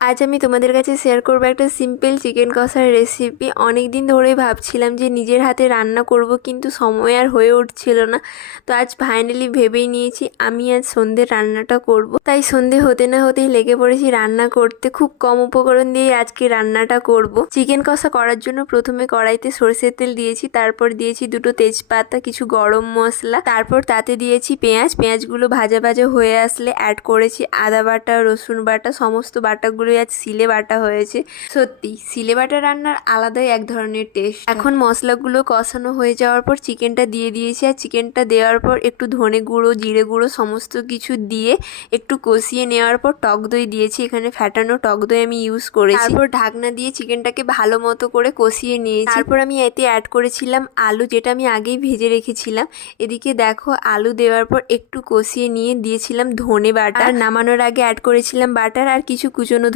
আজ আমি তোমাদের কাছে শেয়ার করবো একটা সিম্পল চিকেন কষার রেসিপি। অনেক দিন ধরেই ভাবছিলাম যে নিজের হাতে রান্না করব, কিন্তু সময় আর হয়ে উঠছিল না। তো আজ ফাইনালি ভেবেই নিয়েছি আমি আজ সন্ধ্যের রান্নাটা করব। তাই সন্ধে হতে না হতেই লেগে পড়েছি রান্না করতে। খুব কম উপকরণ দিয়ে আজকে রান্নাটা করব। চিকেন কষা করার জন্য প্রথমে কড়াইতে সরষের তেল দিয়েছি, তারপর দিয়েছি দুটো তেজপাতা, কিছু গরম মশলা, তারপর তাতে দিয়েছি পেঁয়াজগুলো ভাজা ভাজা হয়ে আসলে অ্যাড করেছি আদা বাটা, রসুন বাটা, সমস্ত বাটাগুলো আজ সিলে বাটা হয়েছে। সত্যি সিলে বাটা রান্নার আলাদাই এক ধরনের টেস্ট। এখন মশলাগুলো কষানো হয়ে যাওয়ার পর চিকেনটা দিয়ে দিয়েছি, আর চিকেনটা দেওয়ার পর একটু ধনে গুঁড়ো, জিরে গুঁড়ো সমস্ত কিছু দিয়ে একটু কষিয়ে নেওয়ার পর টক দই দিয়েছি। এখানে ফ্যাটানো টক দই আমি ইউজ করেছি। তারপর ঢাকনা দিয়ে চিকেনটাকে ভালো মতো করে কষিয়ে নিয়েছি। তারপর আমি এতে অ্যাড করেছিলাম আলু, যেটা আমি আগেই ভেজে রেখেছিলাম। এদিকে দেখো আলু দেওয়ার পর একটু কষিয়ে নিয়ে দিয়েছিলাম ধনে বাটা, আর নামানোর আগে অ্যাড করেছিলাম বাটার আর কিছু কুচনো